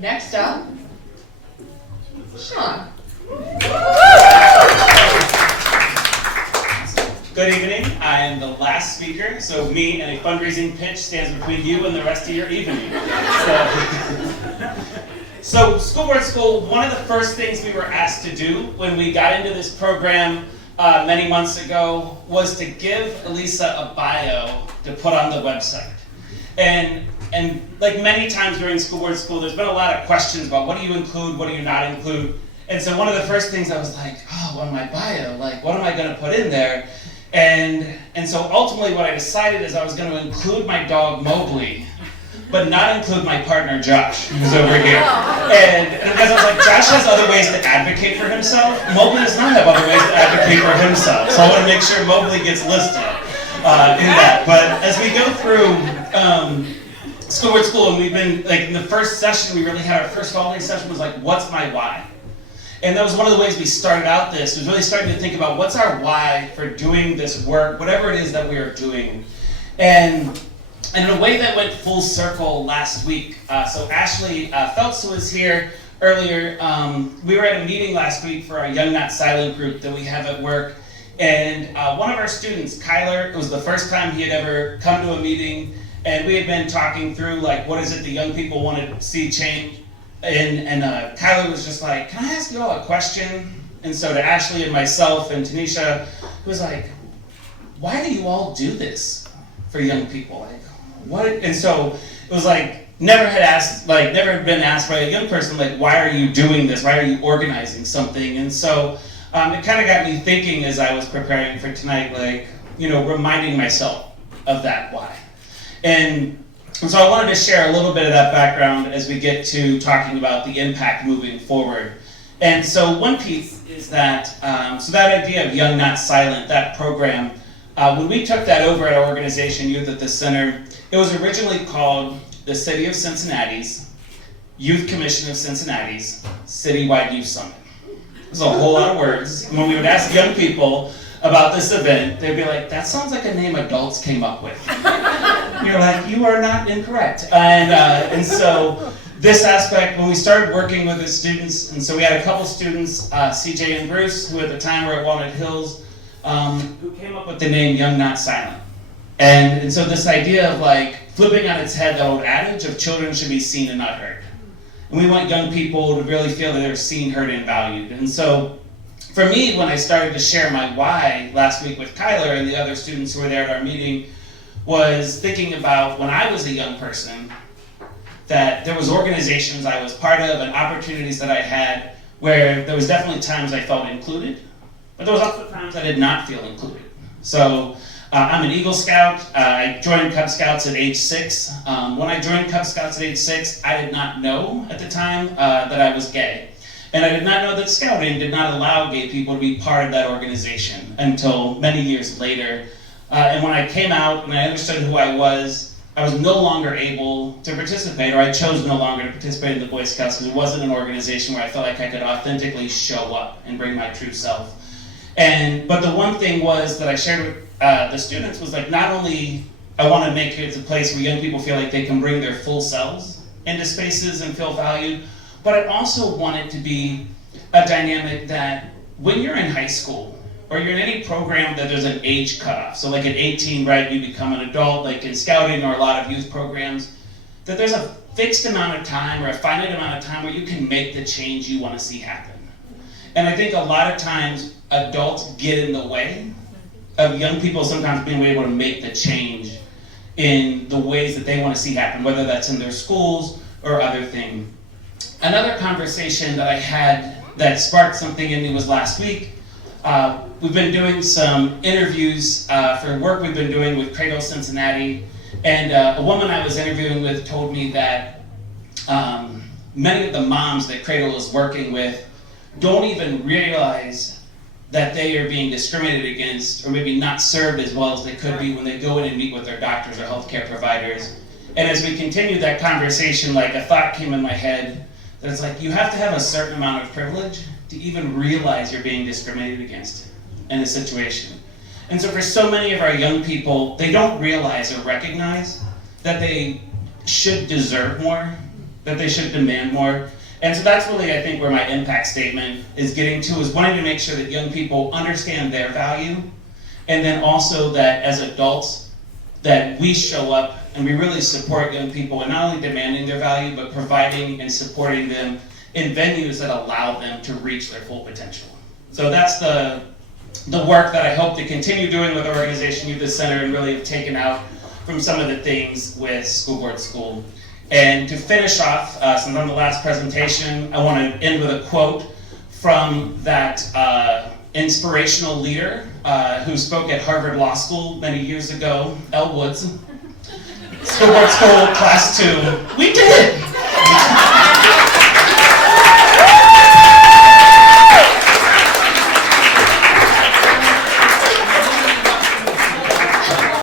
Next up, Shawn. Good evening. I am the last speaker, so me and a fundraising pitch stands between you and the rest of your evening. So School Board School, one of the first things we were asked to do when we got into this program many months ago was to give Elisa a bio to put on the website. And like many times during School Board School, there's been a lot of questions about what do you include, what do you not include. And so one of the first things I was like, oh, on my bio, like what am I going to put in there? And so ultimately what I decided is I was going to include my dog Mowgli, but not include my partner Josh, who's over here. And because I was like, Josh has other ways to advocate for himself. Mowgli does not have other ways to advocate for himself. So I want to make sure Mowgli gets listed in that. But as we go through School Board School, and we've been, like in the first session, we really had our first following session was like, what's my why? And that was one of the ways we started out this, was really starting to think about what's our why for doing this work, whatever it is that we are doing. And in a way that went full circle last week. So Ashley Phelps, who was here earlier, we were at a meeting last week for our Young Not Silent group that we have at work. And one of our students, Kyler, it was the first time he had ever come to a meeting, and we had been talking through like, what is it the young people want to see change? And Kyler was just like, can I ask you all a question? And so to Ashley and myself and Tanisha, he was like, why do you all do this for young people? Like, what? And so it was like, never been asked by a young person, like, why are you doing this? Why are you organizing something? And so it kind of got me thinking as I was preparing for tonight, like, reminding myself of that why. And so I wanted to share a little bit of that background as we get to talking about the impact moving forward. And so one piece is that, so that idea of Young Not Silent, that program, when we took that over at our organization, Youth at the Center, it was originally called the City of Cincinnati's Youth Commission of Cincinnati's Citywide Youth Summit. There's a whole lot of words. When we would ask young people about this event, they'd be like, that sounds like a name adults came up with. You're like, you are not incorrect. And so this aspect, when we started working with the students, and so we had a couple students, CJ and Bruce, who at the time were at Walnut Hills, who came up with the name Young Not Silent. And so this idea of like flipping on its head that old adage of children should be seen and not heard. And we want young people to really feel that they're seen, heard, and valued. And so for me, when I started to share my why last week with Kyler and the other students who were there at our meeting, was thinking about when I was a young person, that there was organizations I was part of and opportunities that I had where there was definitely times I felt included, but there was also times I did not feel included. So I'm an Eagle Scout. I joined Cub Scouts at age 6. When I joined Cub Scouts at age 6, I did not know at the time that I was gay. And I did not know that Scouting did not allow gay people to be part of that organization until many years later. And when I came out and I understood who I was no longer able to participate, or I chose no longer to participate in the Boy Scouts because it wasn't an organization where I felt like I could authentically show up and bring my true self. But the one thing was that I shared with the students was like, not only I want to make it a place where young people feel like they can bring their full selves into spaces and feel valued, but I also want it to be a dynamic that when you're in high school, or you're in any program that there's an age cutoff, so like at 18, right, you become an adult, like in Scouting or a lot of youth programs, that there's a fixed amount of time or a finite amount of time where you can make the change you want to see happen. And I think a lot of times adults get in the way of young people sometimes being able to make the change in the ways that they want to see happen, whether that's in their schools or other things. Another conversation that I had that sparked something in me was last week. We've been doing some interviews for work we've been doing with Cradle Cincinnati, and a woman I was interviewing with told me that many of the moms that Cradle is working with don't even realize that they are being discriminated against or maybe not served as well as they could be when they go in and meet with their doctors or healthcare providers. And as we continued that conversation, like a thought came in my head that it's like you have to have a certain amount of privilege to even realize you're being discriminated against in a situation. And so for so many of our young people, they don't realize or recognize that they should deserve more that they should demand more. And so that's really, I think, where my impact statement is getting to, is wanting to make sure that young people understand their value, and then also that as adults, that we show up and we really support young people in not only demanding their value, but providing and supporting them in venues that allow them to reach their full potential. So that's the work that I hope to continue doing with our organization, Youth Center, and really have taken out from some of the things with School Board School. And to finish off, since I'm the last presentation, I want to end with a quote from that inspirational leader who spoke at Harvard Law School many years ago, Elle Woods. School Board School, Class 2. We did!